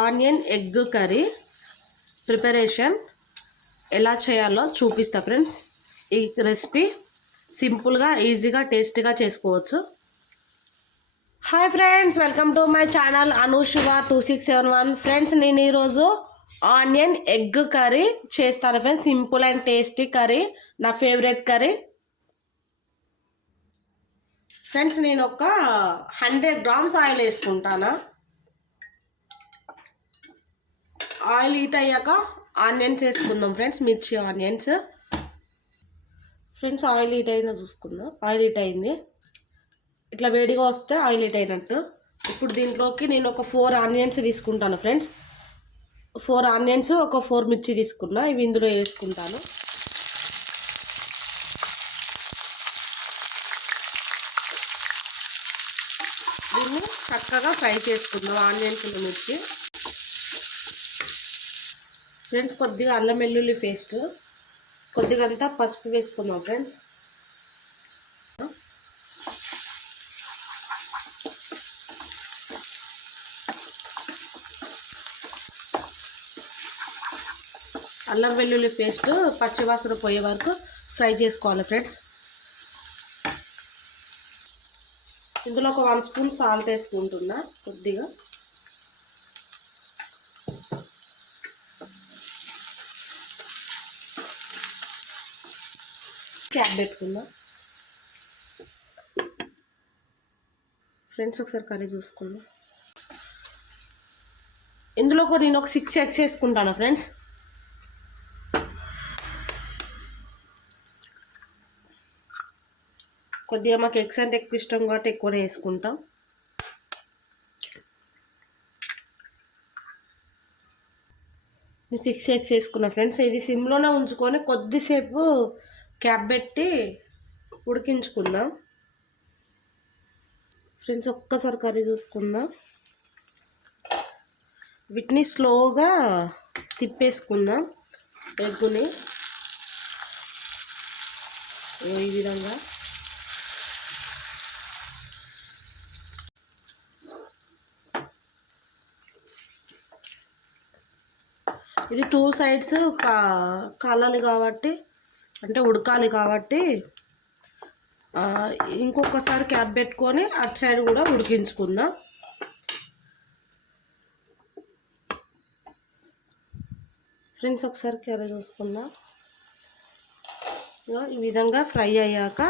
Onion egg curry preparation ఎలా చేయాలో చూపిస్తా ఫ్రెండ్స్. ఈ రెసిపీ సింపుల్గా ఈజీగా టేస్టీగా చేసుకోవచ్చు. Hi friends welcome to my channel Anushiva two six seven one. Friends నేను ఈరోజు ఆనియన్ ఎగ్ కర్రీ చేస్తాను friends. Simple and tasty curry నా ఫేవరెట్ కర్రీ. ఫ్రెండ్స్ నేను ఒక హండ్రెడ్ గ్రామ్స్ ఆయిల్ వేసుకుంటాను? ఆయిల్ హీట్ అయ్యాక ఆనియన్స్ వేసుకుందాం ఫ్రెండ్స్ మిర్చి ఆనియన్స్. ఫ్రెండ్స్ ఆయిల్ హీట్ అయిందో చూసుకుందాం. ఆయిల్ హీట్ అయింది. ఇట్లా వేడిగా వస్తే ఆయిల్ హీట్ అయినట్టు. ఇప్పుడు దీంట్లోకి నేను ఒక ఫోర్ ఆనియన్స్ తీసుకుంటాను ఫ్రెండ్స్. ఫోర్ ఆనియన్స్ ఒక ఫోర్ మిర్చి తీసుకున్నా. ఇవి ఇందులో వేసుకుంటాను. దీన్ని చక్కగా ఫ్రై చేసుకుందాం ఆనియన్స్ మిర్చి. ఫ్రెండ్స్ కొద్దిగా అల్లం వెల్లుల్లి పేస్ట్ కొద్దిగా అంతా పసుపు వేసుకుందాం ఫ్రెండ్స్. అల్లం వెల్లుల్లి పేస్ట్ పచ్చివాసన పోయే వరకు ఫ్రై చేసుకోవాలి ఫ్రెండ్స్. ఇందులో ఒక వన్ స్పూన్ సాల్ట్ వేసుకుంటున్నా కొద్దిగా. క్యాప్ పెట్టుకుందాం. ఫ్రెండ్స్ ఒకసారి కర్రీ చూసుకుందాం. ఇందులో కూడా నేను ఒక సిక్స్ ఎగ్స్ వేసుకుంటాను ఫ్రెండ్స్? కొద్దిగా మాకు ఎగ్స్ అంటే ఎక్కువ ఇష్టం కాబట్టి ఎక్కువనే వేసుకుంటాం. సిక్స్ ఎగ్స్ వేసుకున్నా ఫ్రెండ్స్. ఇది సిమ్లోనే ఉంచుకొని కొద్దిసేపు క్యాప్ పెట్టి ఉడికించుకుందాం. ఫ్రెండ్స్ ఒక్కసారి కర్రీ చూసుకుందాం. వీటిని స్లోగా తిప్పేసుకుందాం ఎగ్గుని. ఈ విధంగా. ఇది టూ సైడ్స్ కా కాలాలి కాబట్టి అంటే ఉడకాలి కాబట్టి ఇంకొకసారి క్యాప్ పెట్టుకొని అటు సైడ్ కూడా ఉడికించుకుందాం. ఫ్రెండ్స్ ఒకసారి క్యారీ చూసుకుందాం. ఈ విధంగా ఫ్రై అయ్యాక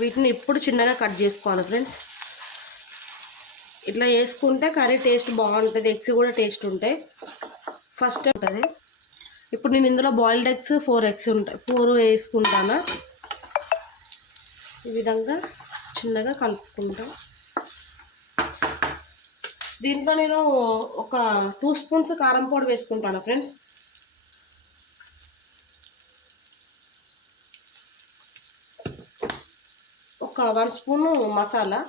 వీటిని ఇప్పుడు చిన్నగా కట్ చేసుకోవాలి ఫ్రెండ్స్. ఇట్లా వేసుకుంటే కర్రీ టేస్ట్ బాగుంటుంది ఎగ్స్ కూడా టేస్ట్ ఉంటాయి. ఫస్ట్ ఉంటుంది. ఇప్పుడు నేను ఇందులో బాయిల్డ్ ఎగ్స్ ఫోర్ ఎగ్స్ ఉంటాయి. ఫోర్ వేసుకుంటాను? ఈ విధంగా చిన్నగా కలుపుకుంటా. దీంట్లో నేను ఒక టూ స్పూన్స్ కారం పొడి వేసుకుంటాను ఫ్రెండ్స్ ఒక వన్ స్పూన్ మసాలా.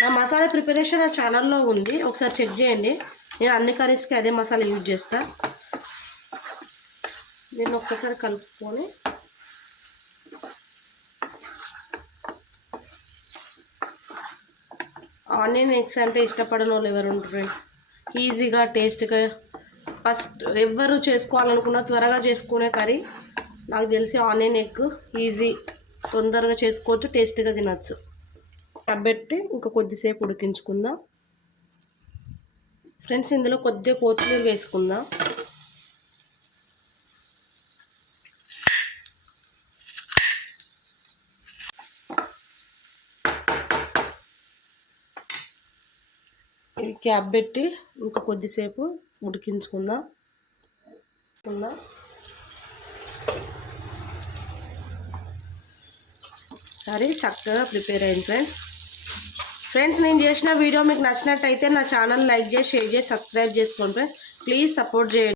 నా మసాలా ప్రిపరేషన్ నా ఛానల్లో ఉంది. ఒకసారి చెక్ చేయండి. నేను అన్ని కర్రీస్కి అదే మసాలా యూజ్ చేస్తాను దీన్ని ఒక్కసారి కలుపుకొని ఆనియన్ ఎగ్స్ అంటే ఇష్టపడని వాళ్ళు ఎవరు ఉంటారు ఈజీగా టేస్ట్గా ఫస్ట్ ఎవరు చేసుకోవాలనుకున్నా త్వరగా చేసుకునే కర్రీ. నాకు తెలిసి ఆనియన్ ఎగ్ ఈజీ. తొందరగా చేసుకోవచ్చు టేస్ట్గా తినచ్చు. కాబట్టి ఇంకా కొద్దిసేపు ఉడికించుకుందాం. ఫ్రెండ్స్ ఇందులో కొద్దిగా కొత్తిమీర వేసుకుందాం. క్యాప్ పెట్టి ఇంకా కొద్దిసేపు ఉడికించుకుందాం. సరే చక్కగా ప్రిపేర్ అయింది ఫ్రెండ్స్. ఫ్రెండ్స్ నేను చేసిన వీడియో మీకు నచ్చినట్టయితే నా ఛానల్ లైక్ చేసి షేర్ చేసి సబ్స్క్రైబ్ చేసుకోండి ఫ్రెండ్స్. ప్లీజ్ సపోర్ట్ చేయండి.